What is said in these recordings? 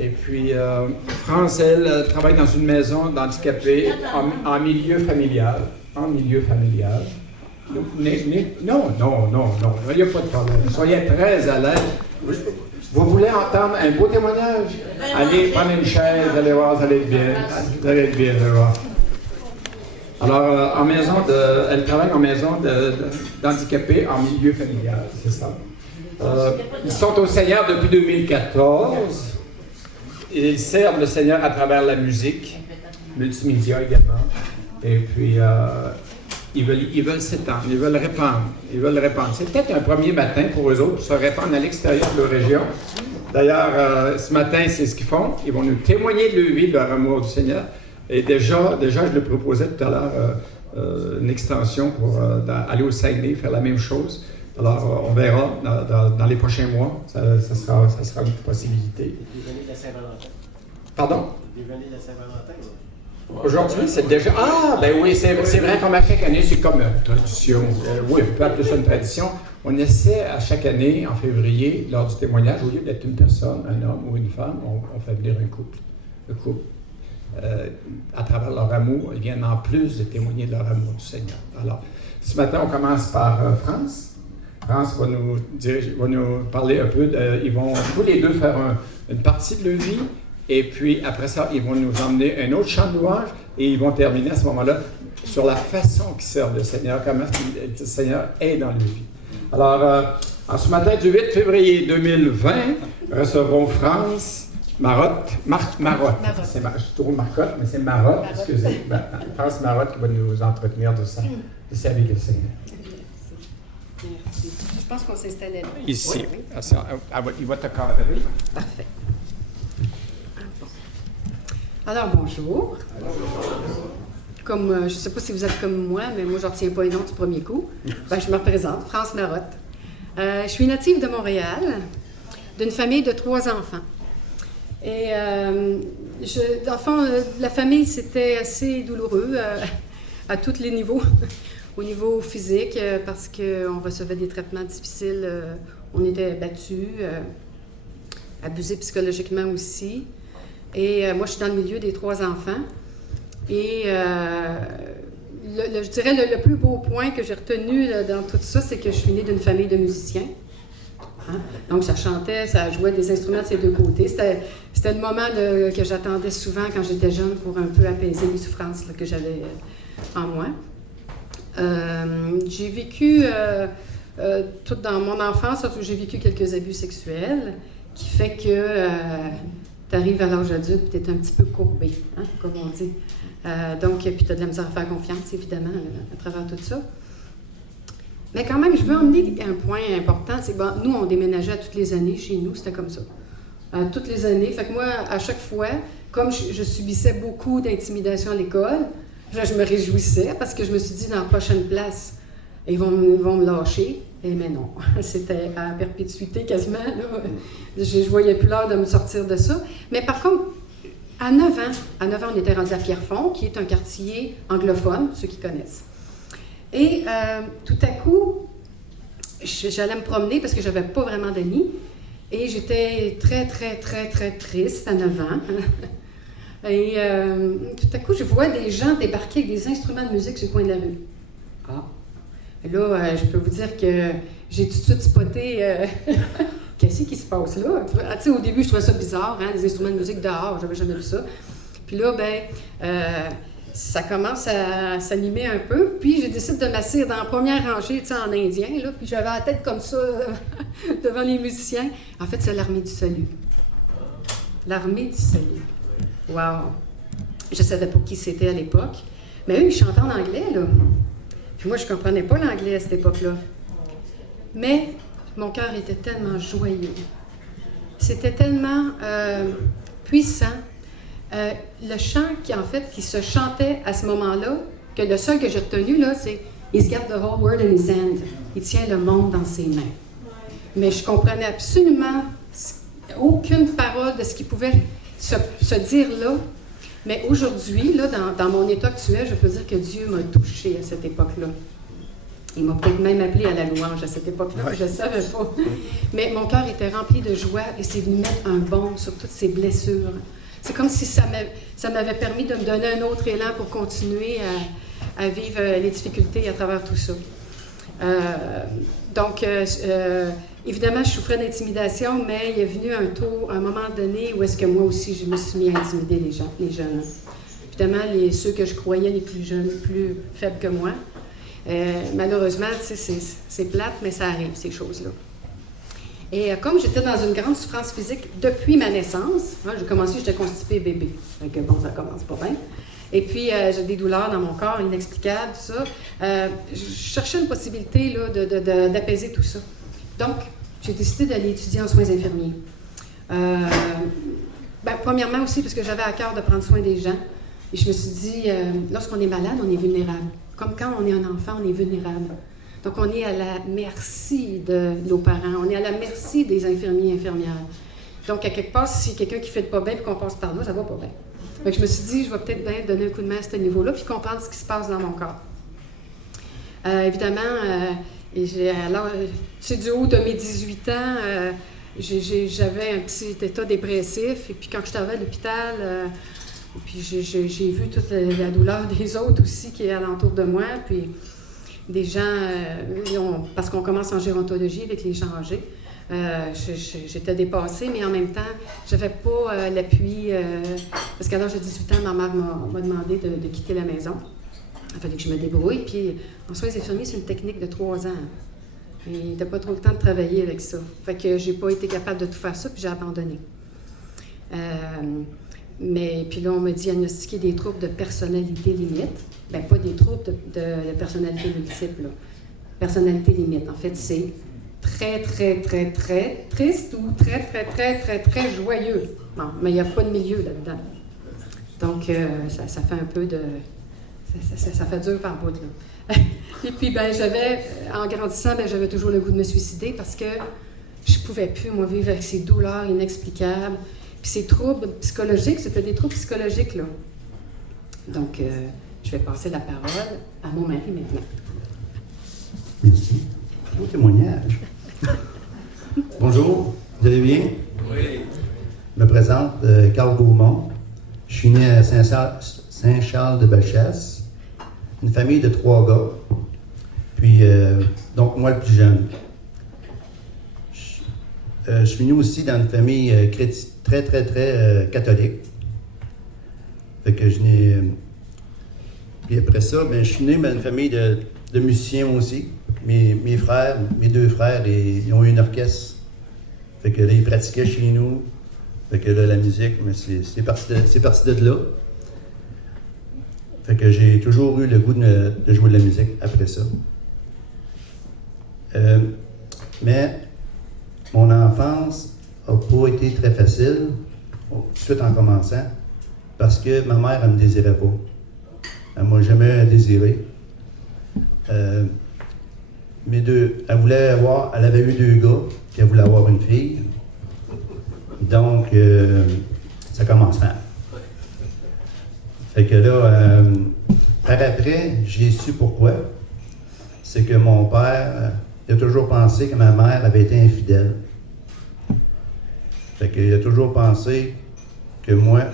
Et puis, France, elle, travaille dans une maison d'handicapés en milieu familial. En milieu familial. Non, il n'y a pas de problème. Soyez très à l'aise. Vous voulez entendre un beau témoignage? Allez prendre une chaise, allez voir, vous allez être bien. Vous allez être bien, allez voir. Alors, elle travaille en maison d'handicapés en milieu familial, c'est ça. Ils sont au Seigneur depuis 2014. Ils servent le Seigneur à travers la musique, multimédia également. Et puis, ils veulent s'étendre, ils veulent répandre. C'est peut-être un premier matin pour eux autres, pour se répandre à l'extérieur de leur région. D'ailleurs, ce matin, c'est ce qu'ils font. Ils vont nous témoigner de leur vie, de leur amour du Seigneur. Et déjà je le proposais tout à l'heure, une extension pour aller au Saguenay, faire la même chose. Alors, on verra dans les prochains mois, ça sera une possibilité. Déjeuner de la Saint-Valentin. Pardon? Déjeuner de la Saint-Valentin. Aujourd'hui, c'est déjà... Ah, ben oui, c'est vrai, comme à chaque année, c'est comme une tradition. Oui, on peut appeler ça une tradition. On essaie à chaque année, en février, lors du témoignage, au lieu d'être une personne, un homme ou une femme, on fait venir un couple. Le couple, à travers leur amour, ils viennent en plus de témoigner de leur amour du Seigneur. Alors, ce matin, on commence par France. France va nous parler un peu, ils vont tous les deux faire une partie de leur vie, et puis après ça, ils vont nous emmener un autre chant de louange, et ils vont terminer à ce moment-là sur la façon qu'ils servent le Seigneur, comment le Seigneur est dans leur vie. Alors, en ce matin du 8 février 2020, recevrons France Marotte. Je trouve Marcotte, mais c'est Marotte, excusez. France Marotte qui va nous entretenir de sa vie avec le Seigneur. Merci. Je pense qu'on s'installait là. Ici. Oui. Il va te cadrer. Parfait. Alors, bonjour. Comme, je ne sais pas si vous êtes comme moi, mais moi, je ne retiens pas les noms du premier coup. Je me représente, France Marotte. Je suis native de Montréal, d'une famille de 3 enfants. Et, dans le fond, la famille, c'était assez douloureux à tous les niveaux. Au niveau physique, parce qu'on recevait des traitements difficiles, on était battus, abusés psychologiquement aussi. Et moi, je suis dans le milieu des 3 enfants. Et je dirais le plus beau point que j'ai retenu dans tout ça, c'est que je suis née d'une famille de musiciens. Hein? Donc, ça chantait, ça jouait des instruments de ces deux côtés. C'était le moment que j'attendais souvent quand j'étais jeune pour un peu apaiser les souffrances que j'avais en moi. J'ai vécu, tout dans mon enfance, j'ai vécu quelques abus sexuels qui fait que tu arrives à l'âge adulte et tu es un petit peu courbé, hein, comme on dit. Donc, puis tu as de la misère à faire confiance, évidemment, à travers tout ça. Mais quand même, je veux emmener un point important, c'est que nous, on déménageait à toutes les années chez nous, c'était comme ça. Toutes les années. Fait que moi, à chaque fois, comme je subissais beaucoup d'intimidation à l'école, je me réjouissais parce que je me suis dit, dans la prochaine place, ils vont me lâcher. Mais non, c'était à perpétuité quasiment. Là. Je ne voyais plus l'heure de me sortir de ça. Mais par contre, à 9 ans, on était rendu à Pierrefonds, qui est un quartier anglophone, ceux qui connaissent. Et tout à coup, j'allais me promener parce que je n'avais pas vraiment d'amis. Et j'étais très, très, très, très triste à 9 ans. Et tout à coup, je vois des gens débarquer avec des instruments de musique sur le coin de la rue. Ah! Et là, je peux vous dire que j'ai tout de suite spoté qu'est-ce qui se passe là? Tu sais, au début, je trouvais ça bizarre, hein, des instruments de musique dehors, j'avais jamais vu ça. Puis là, ça commence à s'animer un peu. Puis, j'ai décidé de m'asseoir dans la première rangée, tu sais, en indien, là. Puis, j'avais la tête comme ça devant les musiciens. En fait, c'est l'Armée du Salut. L'Armée du Salut. Wow! Je ne savais pas qui c'était à l'époque. Mais eux, ils chantaient en anglais, là. Puis moi, je ne comprenais pas l'anglais à cette époque-là. Mais mon cœur était tellement joyeux. C'était tellement puissant. Le chant qui se chantait à ce moment-là, que le seul que j'ai retenu, là, c'est « He's got the whole world in his hand ». Il tient le monde dans ses mains. Mais je comprenais absolument aucune parole de ce qui pouvait se dire là. Mais aujourd'hui, là, dans mon état actuel, je peux dire que Dieu m'a touchée à cette époque-là. Il m'a peut-être même appelé à la louange à cette époque-là, je ne savais pas. Mais mon cœur était rempli de joie et c'est venu mettre un baume sur toutes ces blessures. C'est comme si ça m'avait permis de me donner un autre élan pour continuer à vivre les difficultés à travers tout ça. Donc, évidemment, je souffrais d'intimidation, mais il est venu un moment donné où est-ce que moi aussi, je me suis mis à intimider les jeunes. Évidemment, ceux que je croyais les plus jeunes, plus faibles que moi. Malheureusement, c'est plate, mais ça arrive, ces choses-là. Et comme j'étais dans une grande souffrance physique depuis ma naissance, j'ai commencé, j'étais constipée bébé. Donc bon, ça commence pas bien. Et puis, j'ai des douleurs dans mon corps inexplicables, tout ça. Je cherchais une possibilité là, d'apaiser tout ça. Donc, j'ai décidé d'aller étudier en soins infirmiers. Premièrement aussi, parce que j'avais à cœur de prendre soin des gens. Et je me suis dit, lorsqu'on est malade, on est vulnérable. Comme quand on est un enfant, on est vulnérable. Donc, on est à la merci de nos parents. On est à la merci des infirmiers et infirmières. Donc, à quelque part, si quelqu'un qui ne fait pas bien et qu'on passe par là, ça ne va pas bien. Donc, je me suis dit, je vais peut-être bien donner un coup de main à ce niveau-là puis comprendre ce qui se passe dans mon corps. Évidemment, c'est du haut de mes 18 ans, j'avais un petit état dépressif. Et puis, quand je suis arrivée à l'hôpital, puis j'ai vu toute la douleur des autres aussi qui est alentour de moi. Puis, des gens, parce qu'on commence en gérontologie avec les gens âgés, j'étais dépassée, mais en même temps, je n'avais pas l'appui, parce qu'à l'âge de 18 ans, ma mère m'a demandé de quitter la maison. Il fallait que je me débrouille, puis en soins infirmiers, c'est une technique de 3 ans. Et t'as pas trop le temps de travailler avec ça. Fait que j'ai pas été capable de tout faire ça, puis j'ai abandonné. Mais puis là, on m'a diagnostiqué des troubles de personnalité limite. Bien, pas des troubles de personnalité multiple, là. Personnalité limite. En fait, c'est très, très, très, très triste ou très, très, très, très, très joyeux. Non, mais il n'y a pas de milieu là-dedans. Donc, ça fait un peu de... Ça fait dur par bout, là. Et puis, en grandissant, j'avais toujours le goût de me suicider parce que je ne pouvais plus, moi, vivre avec ces douleurs inexplicables. Puis ces troubles psychologiques, c'était des troubles psychologiques, là. Donc, je vais passer la parole à mon mari maintenant. Merci. Beau témoignage. Bonjour, vous allez bien? Oui. Je me présente, Carl Gaumont. Je suis né à Saint-Charles-de-Bellechasse, une famille de 3 gars. Puis, donc, moi le plus jeune. Je suis né aussi dans une famille très, très, très catholique. Fait que je n'ai... Puis après ça, je suis né dans une famille de musiciens aussi. Mes frères, mes 2 frères, ils ont eu une orchestre. Fait que là, ils pratiquaient chez nous. Fait que là, la musique, mais c'est parti de là. Fait que j'ai toujours eu le goût de jouer de la musique après ça. Mais mon enfance n'a pas été très facile, tout de suite en commençant, parce que ma mère, elle ne me désirait pas. Elle ne m'a jamais désiré. Elle avait eu 2 gars, puis elle voulait avoir une fille. Donc, ça commence mal. Fait que là, par après, j'ai su pourquoi. C'est que mon père, il a toujours pensé que ma mère avait été infidèle. Fait qu'il a toujours pensé que moi,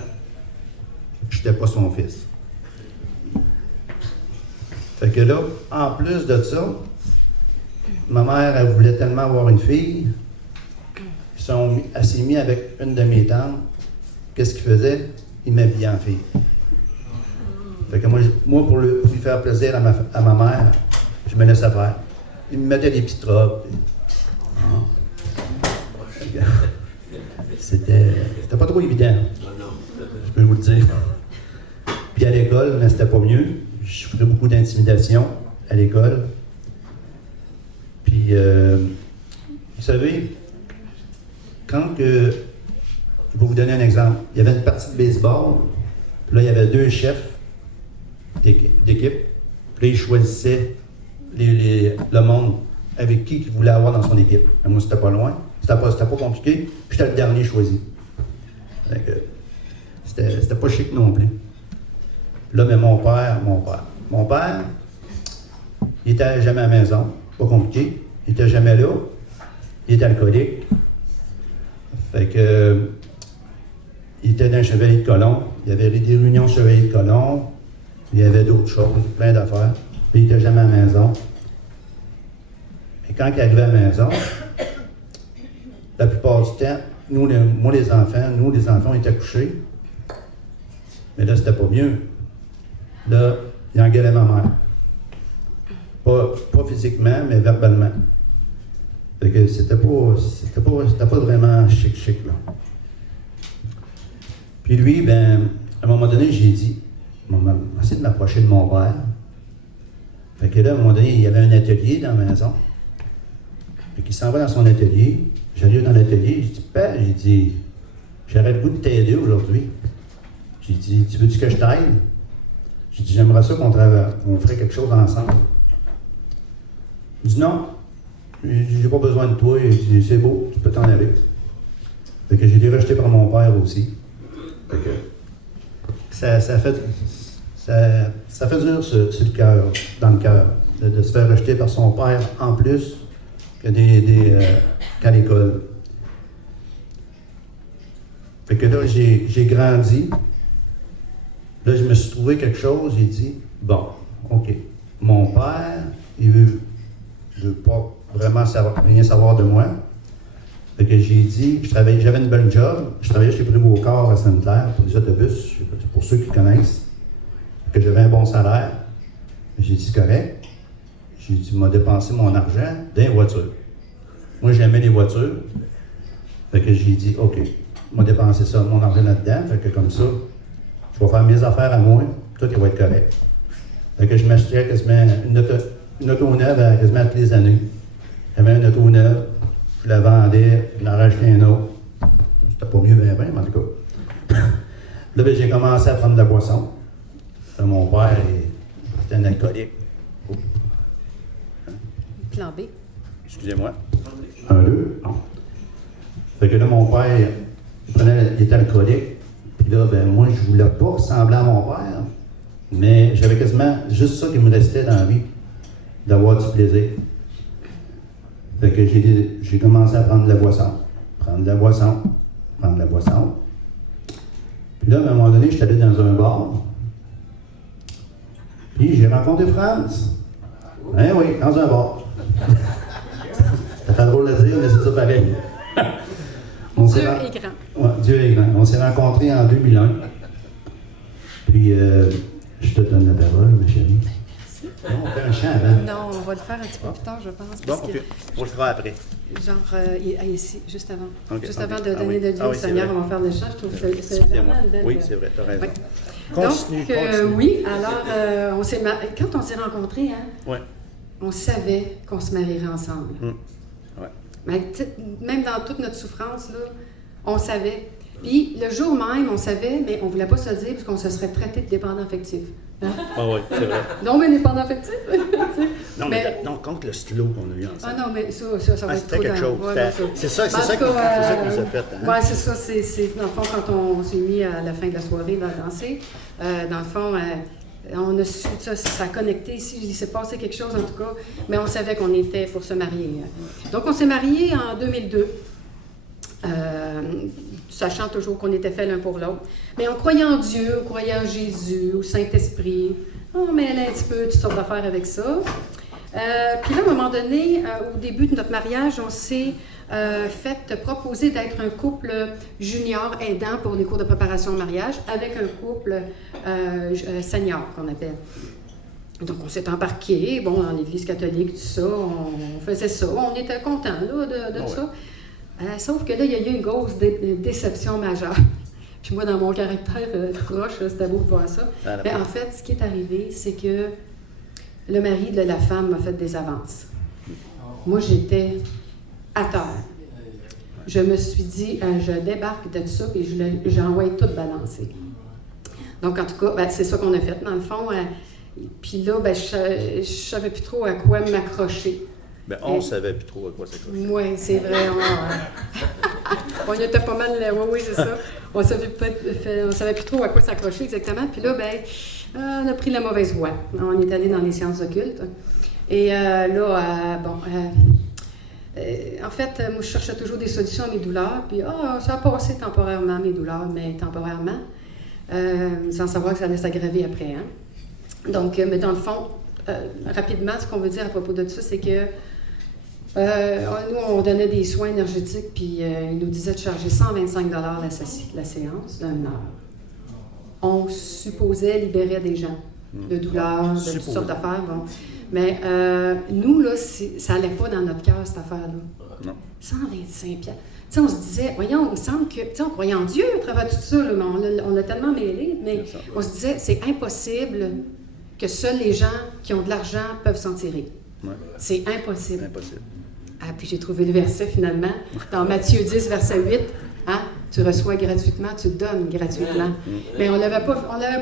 je n'étais pas son fils. Fait que là, en plus de ça, ma mère, elle voulait tellement avoir une fille, elle s'est mise avec une de mes tantes. Qu'est-ce qu'il faisait? Il m'habillait en fille. Fait que moi pour lui faire plaisir à ma mère, je me laissais faire. Il me mettait des petites robes. C'était pas trop évident. Je peux vous le dire. Puis à l'école, c'était pas mieux. Je souffrais beaucoup d'intimidation à l'école. Puis, vous savez, quand que... Je vais vous donner un exemple. Il y avait une partie de baseball. Puis là, il y avait 2 chefs d'équipe. Puis là, ils choisissaient le monde avec qui ils voulaient avoir dans son équipe. Et moi, c'était pas loin. C'était pas compliqué. Puis j'étais le dernier choisi. C'était pas chic non plus. Puis là, mais mon père, Il était jamais à la maison, pas compliqué. Il était jamais là. Il était alcoolique. Fait que, il était dans un chevalier de colon. Il y avait des réunions de chevalier de colon. Il y avait d'autres choses, plein d'affaires. Puis il n'était jamais à la maison. Et quand il arrivait à la maison, la plupart du temps, nous, les enfants, on était couchés. Mais là, c'était pas mieux. Là, il engueulait ma mère. Pas physiquement, mais verbalement. Fait que c'était pas vraiment chic, là. Puis lui, ben, à un moment donné, j'ai dit, on a essayé de m'approcher de mon père. Fait que là, à un moment donné, il y avait un atelier dans la maison. Fait qu'il s'en va dans son atelier. J'arrive dans l'atelier, je dis, Père, j'ai dit, j'aurais le goût de t'aider aujourd'hui. J'ai dit, tu veux-tu que je t'aide? J'ai dit, j'aimerais ça qu'on ferait quelque chose ensemble. Il dit, non, j'ai pas besoin de toi. Il dit, c'est beau, tu peux t'en aller. Fait que j'ai été rejeté par mon père aussi. Fait que ça fait dur sur le cœur, dans le cœur, de se faire rejeter par son père en plus qu'à l'école. Fait que là, j'ai grandi. Là, je me suis trouvé quelque chose. J'ai dit, bon, OK, mon père, il veut pas vraiment rien savoir de moi. Fait que j'ai dit, j'avais une bonne job. Je travaillais chez Prévost-Corps à Sainte-Claire pour les autobus, pour ceux qui connaissent. Fait que j'avais un bon salaire. J'ai dit, c'est correct. J'ai dit, il m'a dépensé mon argent dans les voitures. Moi, j'aimais les voitures. Fait que j'ai dit, OK, il m'a dépensé ça, mon argent là-dedans. Fait que comme ça, je vais faire mes affaires à moi, tout il va être correct. Fait que je m'achetais quasiment une auto neuve quasiment toutes les années. J'avais une auto neuve, je la vendais, je l'en rachetais un autre. C'était pas mieux, mais en tout cas. Là, ben, j'ai commencé à prendre de la boisson. Mon père était un alcoolique. Oh. Plan B. Excusez-moi. Un, deux, non. Fait que là, mon père, il était alcoolique. Puis là, ben, moi, je voulais pas ressembler à mon père. Mais j'avais quasiment juste ça qui me restait dans la vie, d'avoir du plaisir. Fait que j'ai commencé à prendre de la boisson. Prendre de la boisson. Puis là, à un moment donné, je suis allé dans un bar. Puis j'ai rencontré France. Hein, oui, dans un bar. Ça fait drôle de dire, mais c'est ça pareil. Dieu est grand. Ouais, Dieu est grand. On s'est rencontrés en 2001. Puis, je te donne la parole, ma chérie. Non, on fait un chant avant. Non, on va le faire un petit peu plus tard, je pense. Bon, OK. On le fera après. Genre, ici, juste avant. Okay, juste avant de donner de Dieu au Seigneur, on va faire le chant. Je trouve que c'est vraiment une belle... Oui, c'est vrai, tu as raison. Ouais. Continue. Oui, alors, quand on s'est rencontrés, hein, ouais. On savait qu'on se marierait ensemble. Ouais. Mais, même dans toute notre souffrance, là, on savait. Puis le jour même, on savait, mais on ne voulait pas se le dire parce qu'on se serait traité de dépendant affectif. Hein? Ah oui, c'est vrai. Non, mais dépendant affectif. Non, mais non, contre le stylo qu'on a eu ensemble. Ah non, mais ça va être trop quelque chose. Ouais, c'est ça qu'on s'est fait. Hein? Oui, c'est ça. C'est dans le fond, quand on s'est mis à la fin de la soirée à danser, dans le fond, on a su ça a connecté ici. Il s'est passé quelque chose en tout cas, mais on savait qu'on était pour se marier. Donc, on s'est mariés en 2002. Sachant toujours qu'on était faits l'un pour l'autre. Mais on croyait en Dieu, on croyait en Jésus, au Saint-Esprit. On mêlait un petit peu toutes sortes d'affaires avec ça. Puis là, à un moment donné, au début de notre mariage, on s'est fait proposer d'être un couple junior aidant pour les cours de préparation au mariage avec un couple senior, qu'on appelle. Donc, on s'est embarqué, bon, dans l'Église catholique, tout ça, on faisait ça. On était contents là, de ça. Sauf que là, il y a eu une grosse déception majeure. Puis moi, dans mon caractère proche, c'était beau de voir ça. Mais en fait, ce qui est arrivé, c'est que le mari de la femme m'a fait des avances. Moi, j'étais à terre. Je me suis dit, je débarque de ça et j'ai envoyé tout balancer. Donc, en tout cas, c'est ça qu'on a fait, dans le fond. Puis là, je ne savais plus trop à quoi m'accrocher. Ben, on ne savait plus trop à quoi s'accrocher. Oui, c'est vrai. On y était pas mal. Oui, c'est ça. On savait plus trop à quoi s'accrocher exactement. Puis là, on a pris la mauvaise voie. On est allé dans les sciences occultes. Et en fait, moi, je cherchais toujours des solutions à mes douleurs. Puis, ça a passé temporairement, mes douleurs, mais temporairement, sans savoir que ça allait s'aggraver après. Hein? Donc, mais dans le fond, rapidement, ce qu'on veut dire à propos de ça, c'est que nous, on donnait des soins énergétiques, puis ils nous disaient de charger 125 $ la séance d'une heure. On supposait libérer des gens de douleurs, de toutes sortes d'affaires. Bon. Mais nous, là, ça n'allait pas dans notre cœur, cette affaire-là. Non. 125 piastres. Tu sais, on se disait, voyons, il me semble que, tu sais, on croyait en Dieu à travers tout ça, là, mais on l'a tellement mêlé, mais on se disait, c'est impossible que seuls les gens qui ont de l'argent peuvent s'en tirer. Ouais. C'est impossible. Impossible. Ah, puis j'ai trouvé le verset, finalement, dans Matthieu 10, verset 8. Hein? Tu reçois gratuitement, tu donnes gratuitement. Mais on l'avait pas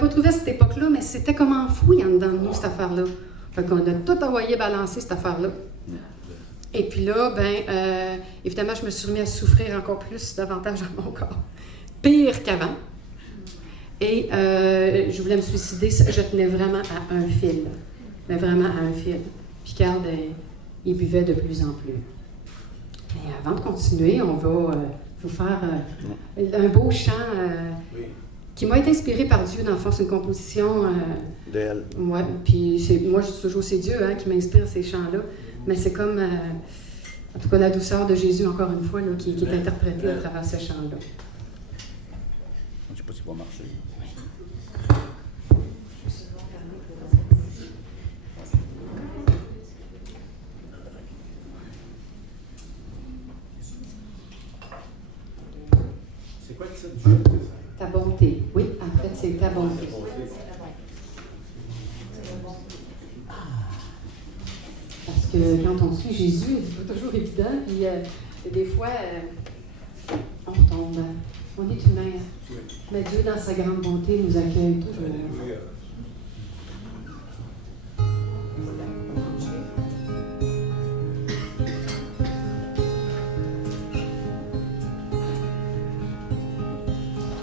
trouvé à cette époque-là, mais c'était comme enfoui en dedans de nous, cette affaire-là. Fait qu'on a tout envoyé balancer, cette affaire-là. Et puis là, évidemment, je me suis remis à souffrir encore plus, davantage dans mon corps. Pire qu'avant. Et je voulais me suicider, je tenais vraiment à un fil. Mais vraiment à un fil. Puis Carl, il buvait de plus en plus. Mais avant de continuer, on va vous faire un beau chant qui m'a été inspiré par Dieu. Dans le fond, c'est une composition... d'elle. Oui, puis moi, je dis toujours, c'est Dieu qui m'inspire ces chants-là. Mais c'est comme, en tout cas, la douceur de Jésus, encore une fois, là, qui est interprétée à travers ces chants-là. Je ne sais pas si ça va marcher. C'est quoi que ça? Ta bonté. Oui, en fait, c'est ta bonté. Parce que quand on suit Jésus, c'est pas toujours évident. Puis des fois, on tombe. On est humain. Mais Dieu, dans sa grande bonté, nous accueille toujours.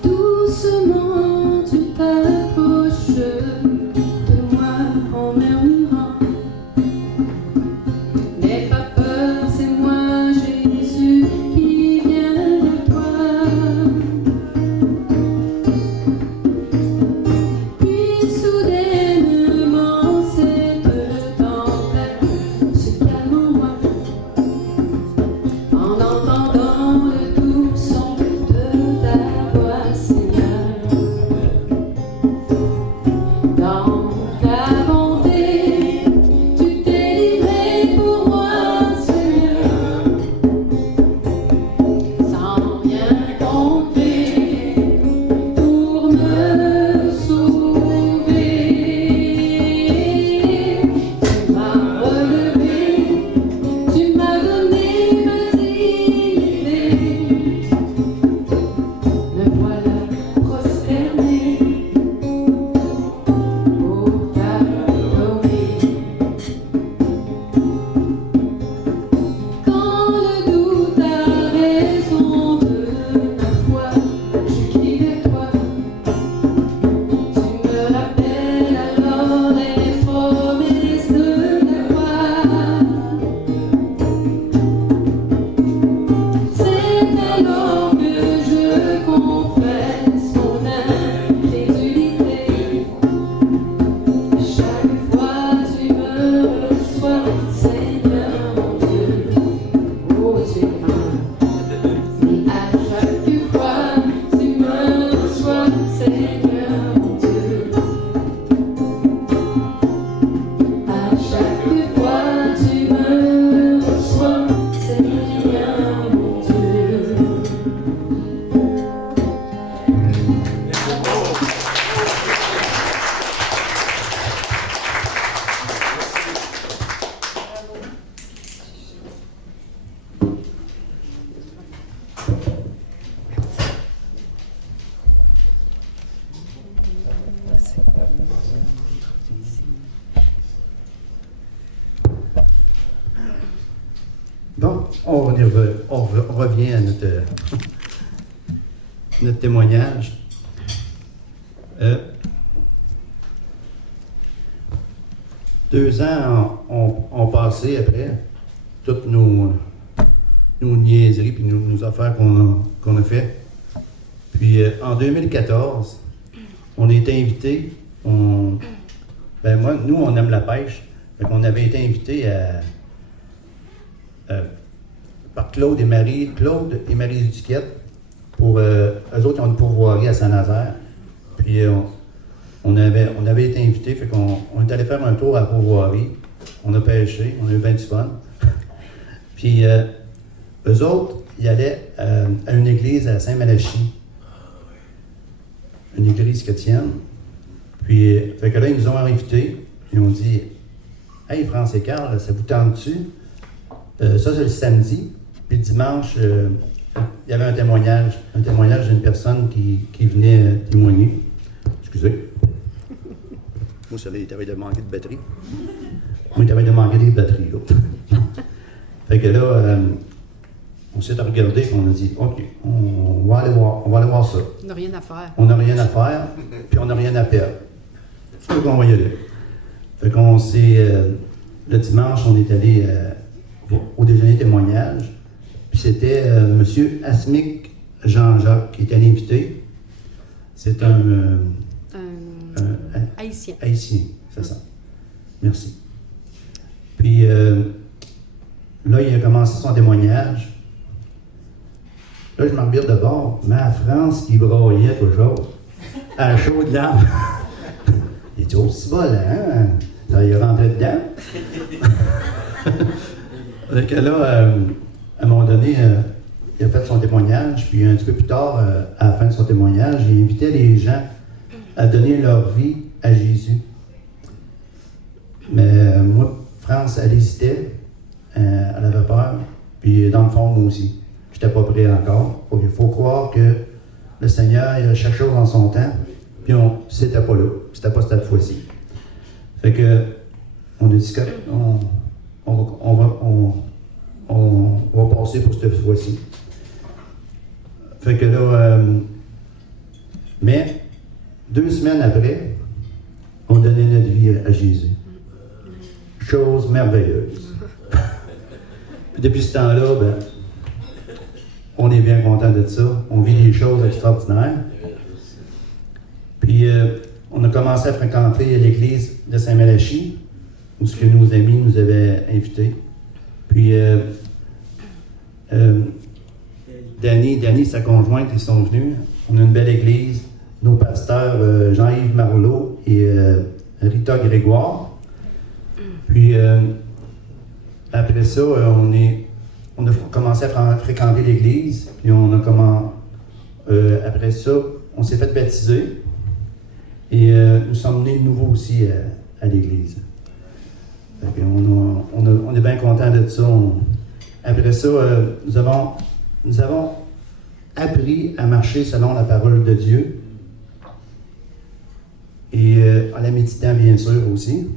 Doucement, tu t'approches de moi en murmurant. N'aie pas peur, c'est moi, Jésus, qui vient de toi. Puis soudainement, cette tempête se calme en moi. En entendant le doux son de ta voix, Seigneur. Dans ta bonté, tu t'es livré pour moi, Seigneur, sans rien compter pour me sauver. Tu m'as relevé, tu m'as donné ma dignité. Me voilà prosterné pour t'adorer. Quand le doute a raison de ma foi, je crie vers toi. Tu me rappelles alors les promesses de la foi. C'est alors que je confesse mon incrédulité. Chaque fois tu me reçois, Seigneur mon Dieu. Oh, tu es grand. Et à chaque fois tu me reçois, Seigneur mon Dieu. À chaque fois tu me reçois, Seigneur mon Dieu. Bon, on revient à notre témoignage. 2 ans ont passé après, toutes nos niaiseries puis nos affaires qu'on a fait. Puis en 2014, on a été invités, nous on aime la pêche, fait qu'on avait été invités par Claude et Marie Duquette pour eux autres qui ont une pourvoirie à Saint-Nazaire. Puis on avait été invités, fait qu'on est allé faire un tour à la pourvoirie. On a pêché, on a eu bien du fun. Puis eux autres, ils allaient à une église à Saint-Malachie. Une église chrétienne. Puis, fait que là, ils nous ont invités. Ils ont dit Hey, France et Carl, ça vous tente-tu? Ça, c'est le samedi. Puis le dimanche, il y avait un témoignage d'une personne qui venait témoigner. Excusez. Moi, ça avait de manquer de batterie. Moi, il avait de manquer des batteries, l'autre. Fait que là, on s'est regardé et on a dit OK, on va aller voir ça. On n'a rien à faire. On n'a rien à faire, puis on n'a rien à perdre. Fait qu'on va y aller. Fait qu'on s'est. Le dimanche, on est allé au déjeuner témoignage. Puis c'était M. Asmic Jean-Jacques qui était l'invité. C'est un Haïtien. Haïtien, c'est ça. Merci. Puis là, il a commencé son témoignage. Là, je me regarde de bord, mais à France qui braillait toujours, à chaud de larmes. Il dit, oh, c'est bol, hein? Ça y est rentré dedans. Fait que là, à un moment donné, il a fait son témoignage, puis un petit peu plus tard, à la fin de son témoignage, il invitait les gens à donner leur vie à Jésus. Mais moi, France, elle hésitait, elle avait peur, puis dans le fond, moi aussi. Je n'étais pas prêt encore. Il faut croire que le Seigneur, il a chaque chose en son temps, puis c'était pas là, c'était pas cette fois-ci. Fait que, on a dit on va passer pour cette fois-ci. Fait que là, mais 2 semaines après, on donnait notre vie à Jésus. Chose merveilleuse. Puis depuis ce temps-là, ben, on est bien content de ça. On vit des choses extraordinaires. Puis, on a commencé à fréquenter l'église de Saint-Malachie, où ce que nos amis nous avaient invités. Puis, Danny, sa conjointe, ils sont venus. On a une belle église. Nos pasteurs, Jean-Yves Marleau et Rita Grégoire. Puis, après ça, on a commencé à fréquenter l'église. Puis, après ça, on s'est fait baptiser. Et nous sommes nés de nouveau aussi à l'église. On est bien contents de ça. Après ça, nous avons appris à marcher selon la parole de Dieu. Et en la méditant, bien sûr, aussi.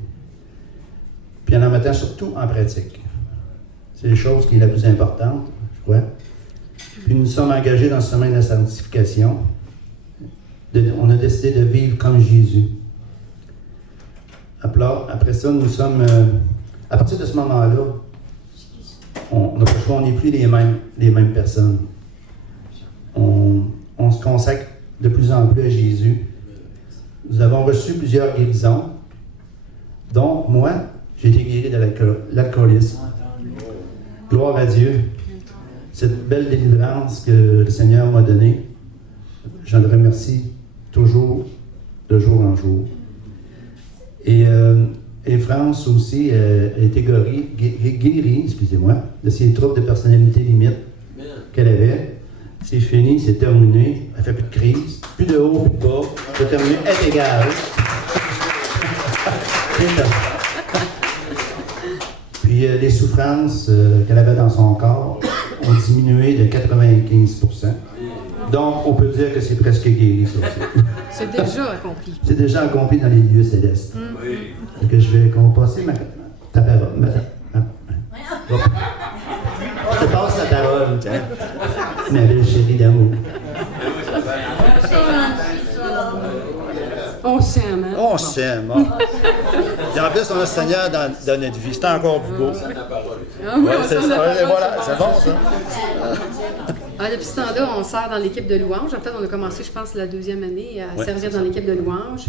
Puis en en mettant surtout en pratique. C'est la chose qui est la plus importante, je crois. Puis nous sommes engagés dans ce chemin de la sanctification. On a décidé de vivre comme Jésus. Après ça, nous sommes... à partir de ce moment-là, on n'a pas le choix, on n'est plus les mêmes personnes. On se consacre de plus en plus à Jésus. Nous avons reçu plusieurs guérisons, dont moi, j'ai été guéri de l'alcoolisme. Gloire à Dieu. Cette belle délivrance que le Seigneur m'a donnée, j'en remercie toujours, de jour en jour. Et France aussi a été guérie, excusez-moi, de ses troubles de personnalité limite qu'elle avait. C'est fini, c'est terminé. Elle fait plus de crise, plus de haut, plus de bas. C'est terminé, elle est égale. Puis les souffrances qu'elle avait dans son corps ont diminué de 95%. Donc, on peut dire que c'est presque guéri, ça aussi. C'est déjà accompli. C'est déjà accompli dans les lieux célestes. Oui. Donc, je vais passer ta parole. Je te passe la parole, tiens. Ma belle chérie d'amour. s'aime, hein? On s'aime. Hein? Et en plus, on a le Seigneur dans notre vie. C'est encore plus beau. Ah oui, Ouais, on c'est s'en ça. a pas Voilà, mal, c'est bon, ça. Depuis ce temps-là, on sert dans l'équipe de louange. En fait, on a commencé, je pense, la 2e année à Ouais, servir c'est dans ça. l'équipe de louange.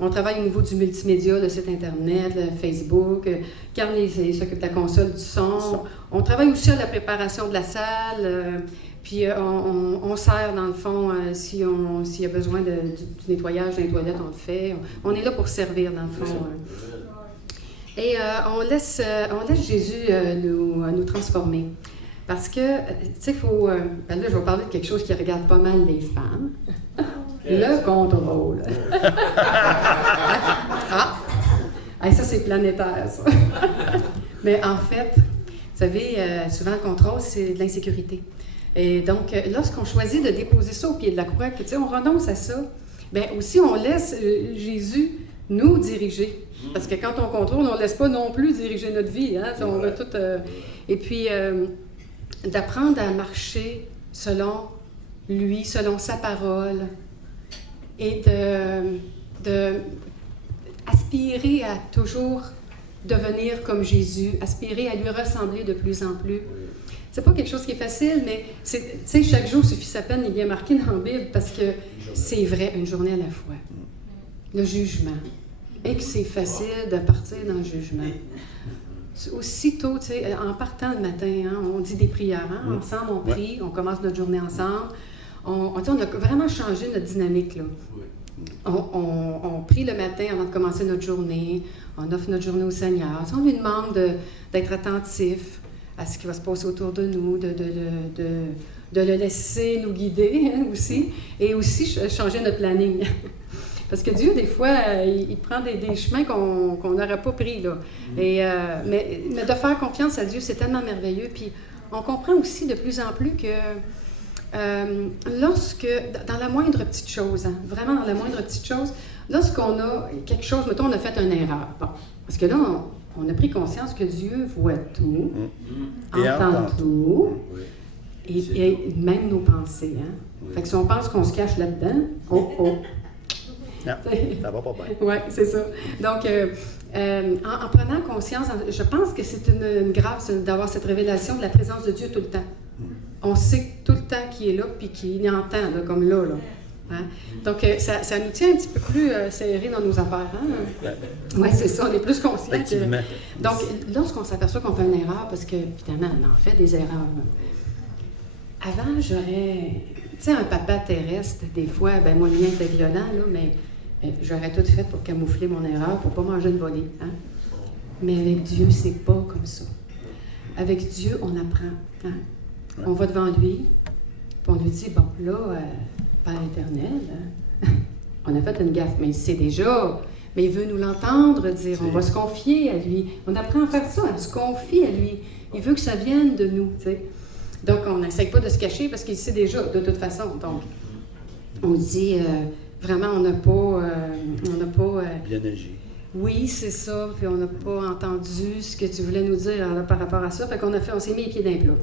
On travaille au niveau du multimédia, le site Internet, le Facebook. Carl il s'occupe de la console du son. On travaille aussi à la préparation de la salle. Puis on sert, dans le fond, s'il y a besoin du nettoyage des toilettes, on le fait. On est là pour servir, dans le fond. Et on laisse Jésus nous transformer. Parce que, tu sais, il faut... ben là, je vais parler de quelque chose qui regarde pas mal les femmes. Le contrôle. Ah! Hey, ça, c'est planétaire, ça. Mais en fait, vous savez, souvent, le contrôle, c'est de l'insécurité. Et donc, lorsqu'on choisit de déposer ça au pied de la croix, que, tu sais, on renonce à ça, bien aussi, on laisse Jésus nous diriger. Parce que quand on contrôle, on ne laisse pas non plus diriger notre vie. Hein? On va tout... Et puis, d'apprendre à marcher selon lui, selon sa parole, et de aspirer à toujours devenir comme Jésus, aspirer à lui ressembler de plus en plus. C'est pas quelque chose qui est facile, mais tu sais, chaque jour suffit sa peine, il est bien marqué dans la Bible, parce que c'est vrai, une journée à la fois. Le jugement. Et que c'est facile de partir dans le jugement. Aussitôt, tu sais, en partant le matin, hein, on dit des prières, hein, ensemble, on prie, on commence notre journée ensemble. On a vraiment changé notre dynamique, là. On prie le matin avant de commencer notre journée, on offre notre journée au Seigneur. On lui demande d'être attentif à ce qui va se passer autour de nous, de le laisser nous guider hein, aussi, et aussi changer notre planning. Parce que Dieu, des fois, il prend des chemins qu'on n'aurait pas pris, là. Et, mais de faire confiance à Dieu, c'est tellement merveilleux. Puis on comprend aussi de plus en plus que lorsque, dans la moindre petite chose, hein, vraiment dans la moindre petite chose, lorsqu'on a quelque chose, mettons, on a fait une erreur. Bon, parce que là, on a pris conscience que Dieu voit tout, entend tout, et même nos pensées. Hein. Fait que si on pense qu'on se cache là-dedans, oh! Non, ça va pas bien. Oui, c'est ça. Donc, en prenant conscience, je pense que c'est une grâce d'avoir cette révélation de la présence de Dieu tout le temps. On sait tout le temps qu'il est là, puis qu'il entend, là, comme là. Hein? Donc, ça nous tient un petit peu plus serrés dans nos affaires. Hein? Oui, c'est ça, on est plus conscients. Donc, lorsqu'on s'aperçoit qu'on fait une erreur, parce que, évidemment, on en fait des erreurs. Avant, j'aurais... Tu sais, un papa terrestre, des fois, ben moi, le mien était violent, là, mais j'aurais tout fait pour camoufler mon erreur, pour ne pas manger de volée. Hein? Mais avec Dieu, c'est pas comme ça. Avec Dieu, on apprend. Hein? On va devant lui, puis on lui dit, bon, là, Père éternel, hein, on a fait une gaffe, mais il sait déjà. Mais il veut nous l'entendre dire, on va se confier à lui. On apprend à faire ça, on se confie à lui. Il veut que ça vienne de nous, tu sais. Donc, on n'essaye pas de se cacher parce qu'il sait déjà, de toute façon. Donc, on dit, vraiment, on n'a pas... Bien agi. Oui, c'est ça, puis on n'a pas entendu ce que tu voulais nous dire par rapport à ça. Fait qu'on on s'est mis les pieds d'un plat.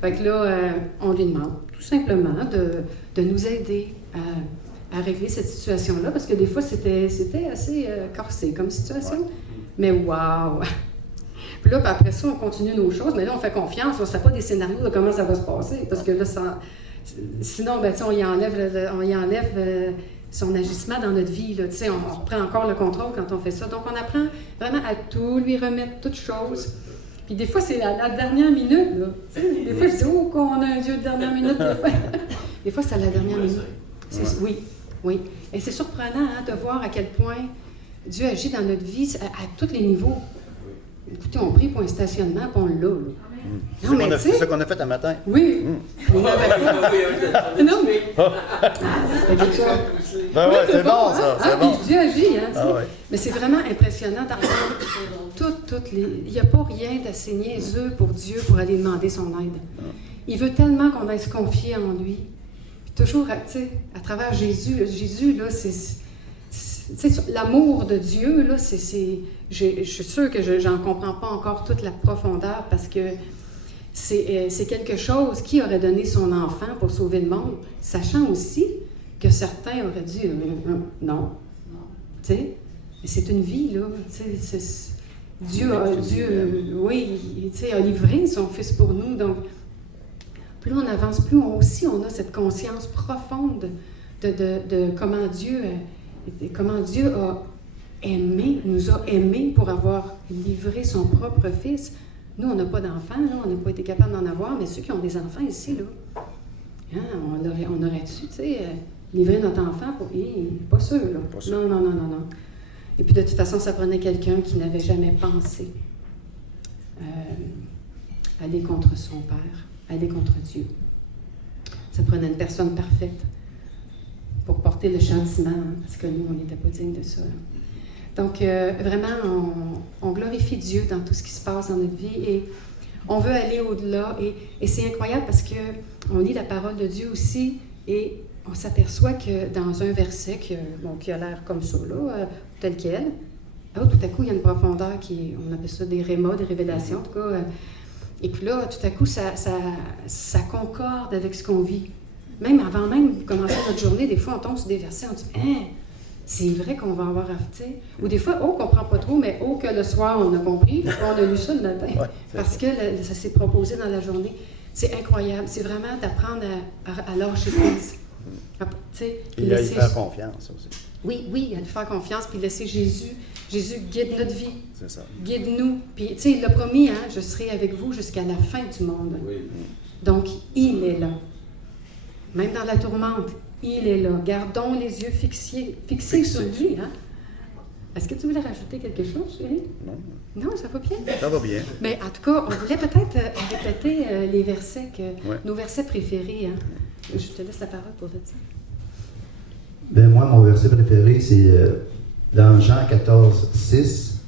Fait que là, on lui demande tout simplement de nous aider à régler cette situation-là, parce que des fois, c'était assez corsé comme situation. Ouais. Mais waouh! Puis là, après ça, on continue nos choses, mais là, on fait confiance, on ne se fait pas des scénarios de comment ça va se passer, parce que là, sinon, ben, on y enlève son agissement dans notre vie, là, on reprend encore le contrôle quand on fait ça. Donc, on apprend vraiment à tout lui remettre, toutes choses. Puis des fois, c'est la dernière minute, là. Des fois, je dis, oh, qu'on a un Dieu de dernière minute, des fois, c'est à la dernière minute. Oui. Et c'est surprenant hein, de voir à quel point Dieu agit dans notre vie à tous les niveaux. Écoutez, on prie pour un stationnement, puis on l'a. C'est ça qu'on a fait un matin. Oui. Non, mais... c'était quelque chose. Ben oui, c'est bon, ça. C'est bon. Dieu agit, hein, ouais. Mais c'est vraiment impressionnant d'entendre toutes les... Il n'y a pas rien d'assez niaiseux pour Dieu pour aller demander son aide. Il veut tellement qu'on aille se confier en lui. Puis toujours, tu sais, à travers Jésus, là, c'est l'amour de Dieu, là, je suis sûre que j'en comprends pas encore toute la profondeur parce que c'est quelque chose qui aurait donné son enfant pour sauver le monde, sachant aussi que certains auraient dit non. Tu sais, c'est une vie, là. Dieu, oui, tu sais, a livré son Fils pour nous. Donc, plus on avance, plus on a cette conscience profonde de comment Dieu a aimé, nous a aimés pour avoir livré son propre Fils. Nous, on n'a pas d'enfants, là, on n'a pas été capable d'en avoir, mais ceux qui ont des enfants ici, là, hein, on aurait dû, tu sais, livrer notre enfant pour... pas sûr, là. Pas sûr. Non. Et puis, de toute façon, ça prenait quelqu'un qui n'avait jamais pensé aller contre son Père, aller contre Dieu. Ça prenait une personne parfaite pour porter le châtiment, hein, parce que nous, on n'était pas dignes de ça. Là. Donc, vraiment, on glorifie Dieu dans tout ce qui se passe dans notre vie et on veut aller au-delà. Et c'est incroyable parce qu'on lit la parole de Dieu aussi et on s'aperçoit que dans un verset qui a l'air comme ça, là, tel quel, tout à coup, il y a une profondeur on appelle ça des rémas, des révélations, en tout cas. Et puis là, tout à coup, ça concorde avec ce qu'on vit. Avant même de commencer notre journée, des fois, on tombe sur des versets, on dit « Hein, c'est vrai qu'on va avoir à... » Ou des fois, on ne comprend pas trop, mais que le soir, on a compris, on a lu ça le matin, parce que ça s'est proposé dans la journée. C'est incroyable. C'est vraiment d'apprendre à lâcher prise. Il a y faire confiance aussi. Oui, à lui faire confiance, puis laisser Jésus guide notre vie. C'est ça. Guide-nous. Puis, tu sais, il l'a promis, hein, je serai avec vous jusqu'à la fin du monde. Oui. Donc, il est là. Même dans la tourmente, il est là. Gardons les yeux fixés sur lui. Hein? Est-ce que tu voulais rajouter quelque chose, chérie? Non. Non, ça va bien? Ça va bien. Mais en tout cas, on voulait peut-être répéter les versets, Ouais. nos versets préférés. Hein? Je te laisse la parole pour le dire. Ben moi, mon verset préféré, c'est dans Jean 14, 6,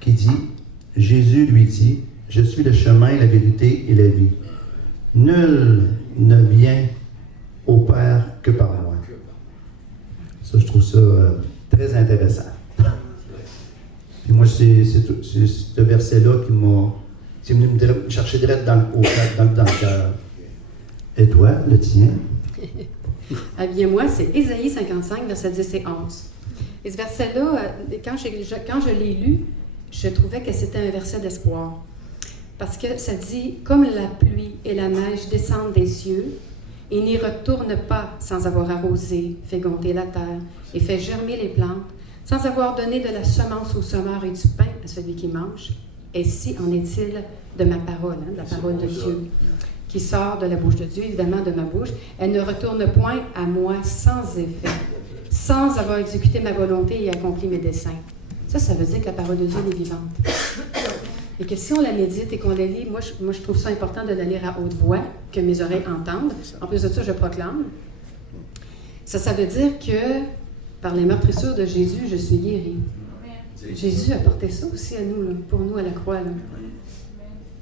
qui dit, Jésus lui dit, « Je suis le chemin, la vérité et la vie. Nul ne vient au Père que par moi. » Ça, je trouve ça très intéressant. Puis moi, c'est ce verset-là qui est venu me chercher direct dans le cœur. Et toi, le tien? Eh bien, moi, c'est Ésaïe 55, versets 10 et 11. Et ce verset-là, quand je l'ai lu, je trouvais que c'était un verset d'espoir. Parce que ça dit « Comme la pluie et la neige descendent des cieux, et n'y retournent pas sans avoir arrosé, fait gonfler la terre, et fait germer les plantes, sans avoir donné de la semence au semeur et du pain à celui qui mange, ainsi en est-il de ma parole, hein, de la parole de Dieu, qui sort de la bouche de Dieu, évidemment de ma bouche. Elle ne retourne point à moi sans effet, sans avoir exécuté ma volonté et accompli mes desseins. » Ça veut dire que la parole de Dieu est vivante. Et que si on la médite et qu'on la lit, moi je trouve ça important de la lire à haute voix, que mes oreilles entendent. En plus de ça, je proclame. Ça veut dire que par les meurtrissures de Jésus, je suis guéri. Jésus a porté ça aussi à nous, là, pour nous à la croix. Là.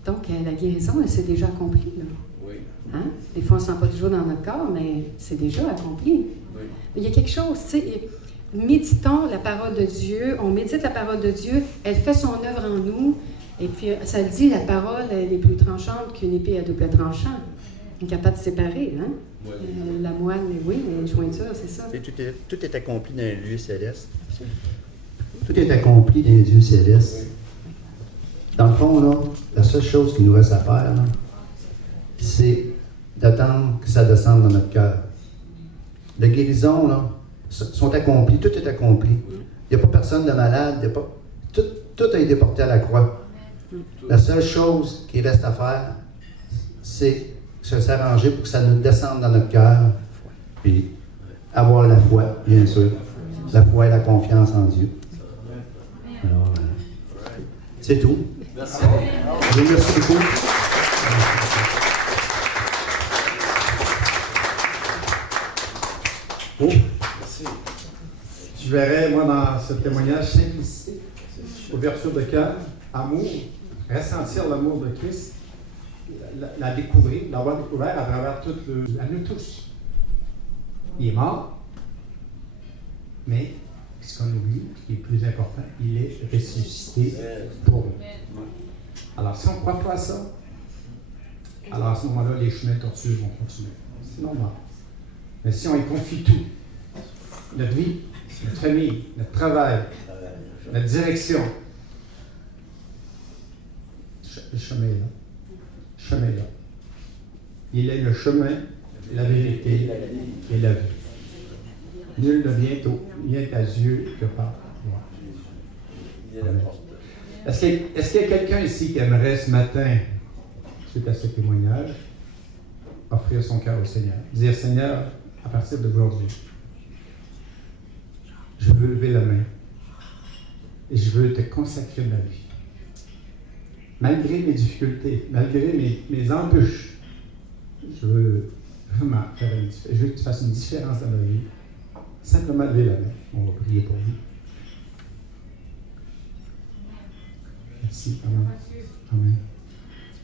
Donc, la guérison, elle s'est déjà accomplie. Là. Oui. Hein? Des fois, on ne sent pas toujours dans notre corps, mais c'est déjà accompli. Oui. Il y a quelque chose, tu sais, méditons la parole de Dieu, on médite la parole de Dieu, elle fait son œuvre en nous, et puis ça le dit, la parole, elle est plus tranchante qu'une épée à double tranchant. Elle est capable de séparer, hein? Oui. La moelle, oui, les jointures, c'est ça. Tout est accompli dans les lieux célestes. Tout est accompli dans les lieux célestes. Dans le fond, là, la seule chose qui nous reste à faire, là, c'est d'attendre que ça descende dans notre cœur. Les guérisons, là, sont accomplies, tout est accompli. Il n'y a pas personne de malade, tout a été porté à la croix. La seule chose qui reste à faire, c'est s'arranger pour que ça nous descende dans notre cœur, puis avoir la foi, bien sûr. La foi et la confiance en Dieu. Alors, c'est tout. Merci. Merci beaucoup. Oh. Merci. Je verrais, moi, dans ce témoignage, simplicité, ouverture de cœur, amour, ressentir l'amour de Christ, la découvrir, l'avoir découvert à travers à nous tous. Il est mort, mais ce qu'on oublie, ce qui est plus important, il est ressuscité pour nous. Alors, si on ne croit pas à ça, alors à ce moment-là, les chemins tortueux vont continuer. C'est normal. Mais si on y confie tout, notre vie, notre famille, notre travail, notre direction. Le chemin est là. Le chemin est là. Il est le chemin, la vérité et la vie. Nul ne vient à Dieu que par moi. Amen. Est-ce qu'il y a quelqu'un ici qui aimerait ce matin, suite à ce témoignage, offrir son cœur au Seigneur? Dire, Seigneur, à partir d'aujourd'hui, je veux lever la main et je veux te consacrer ma vie. Malgré mes difficultés, malgré mes embûches, je veux vraiment faire une différence. Je veux que tu fasses une différence dans ma vie. Simplement lever la main. On va prier pour vous. Merci. Amen. Amen.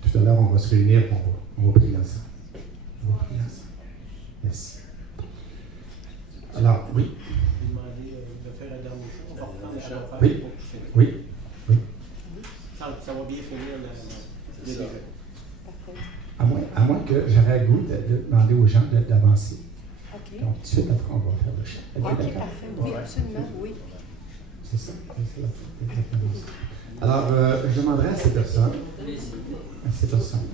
Tout à l'heure, on va se réunir et on va prier ensemble. On va prier ensemble. Merci. Alors, oui. Vous demandez de faire un dernier chant. On va reprendre la chant. Oui. Oui. Oui. Ça va bien finir le début. Parfait. À moins que j'aurais le goût de demander aux gens d'avancer. OK. Donc, tout de suite après, on va faire le chant. Êtes-vous OK, d'accord? parfait. Oui, absolument, oui. C'est ça. Alors, je demanderai à ces personnes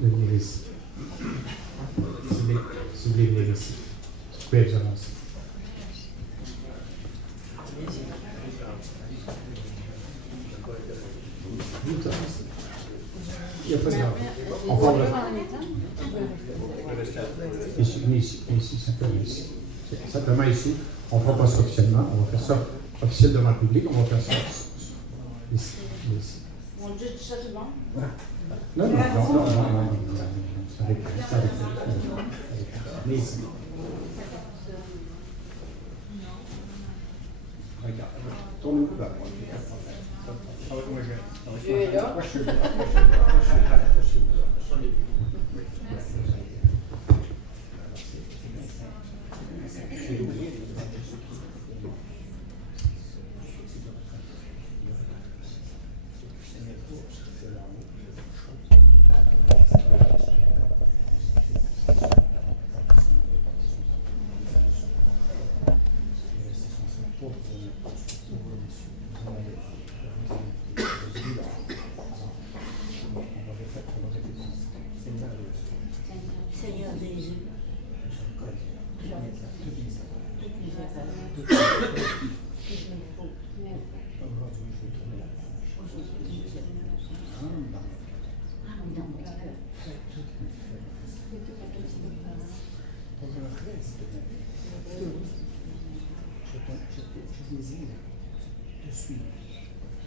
de venir ici. Si vous voulez venir ici. Vous pouvez vous avancer. Vous avancez. Il n'y a pas de grave. On va ici, simplement ici. Simplement ici. On ne fera pas ça officiellement. On va faire ça officiel devant le public. On va faire ça ici. On dit ça tout le monde? Non. Ça arrive. Mais ici. Regarde. Tournez-vous vers moi. Ça va être moins gênant. Dieu est là. Seigneur Jésus,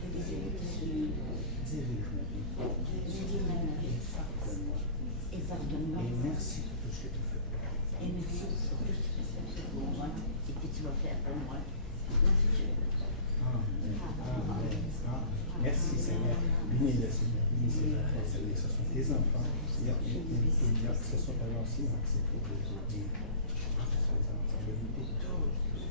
Je désire te suivre. et pardonne-moi. Et merci pour tout ce que tu fais. Et merci pour tout ce que tu fais pour moi et que tu vas faire pour moi dans le futur. Amen. Merci Seigneur. Bénis le Seigneur. Bénis ses enfants. Seigneur. Ce sont tes enfants. Seigneur, que ce soit avancé dans ces propos.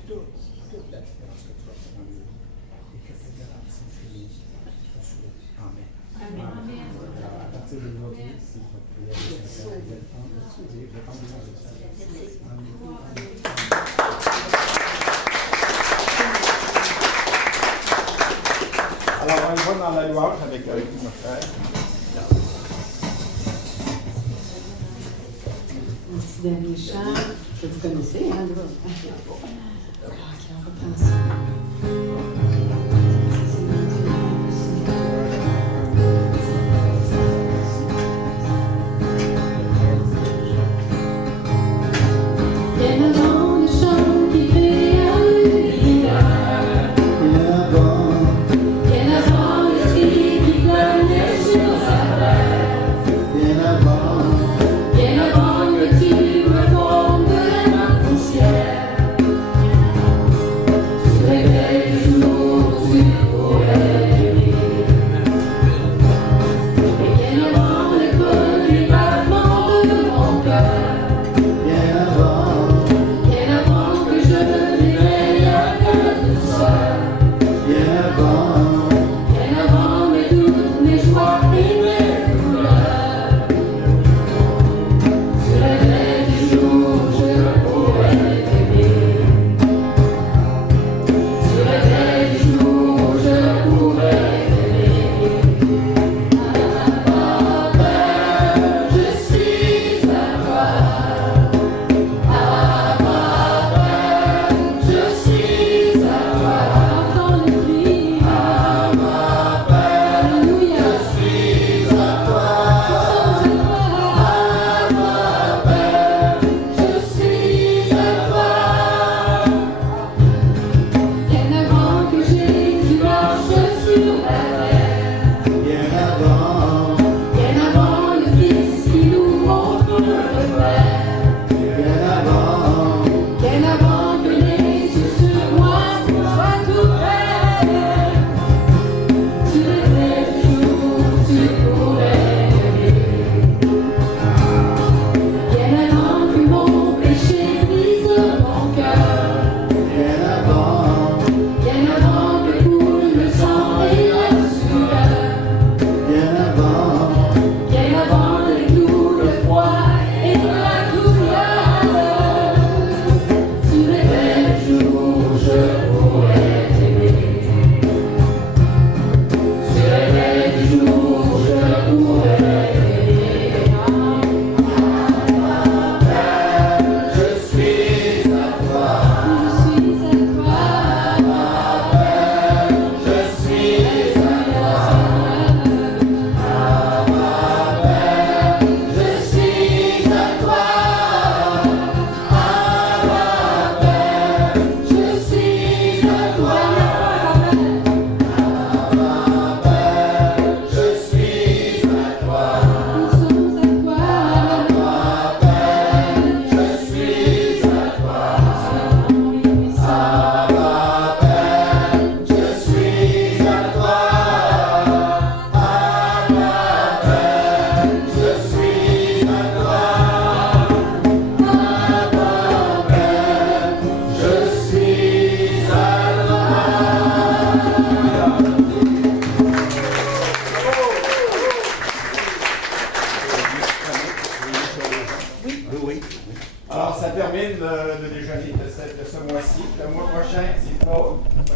Toute la différence que tu vas faire dans le et que ta grâce infinie soit sur eux. Amen. Amen. Alors, à partir d'aujourd'hui, si votre prière est sincère, vous êtes en dessous, vous êtes en dessous de ça. Alors, on va dans la louange avec nos frères. Merci dernier chant que vous connaissez, hein, là. OK, on reprend ça. Bien avant que tu me formes de la poussière, Alors, ça termine le déjeuner de ce mois-ci. Le mois prochain, c'est pas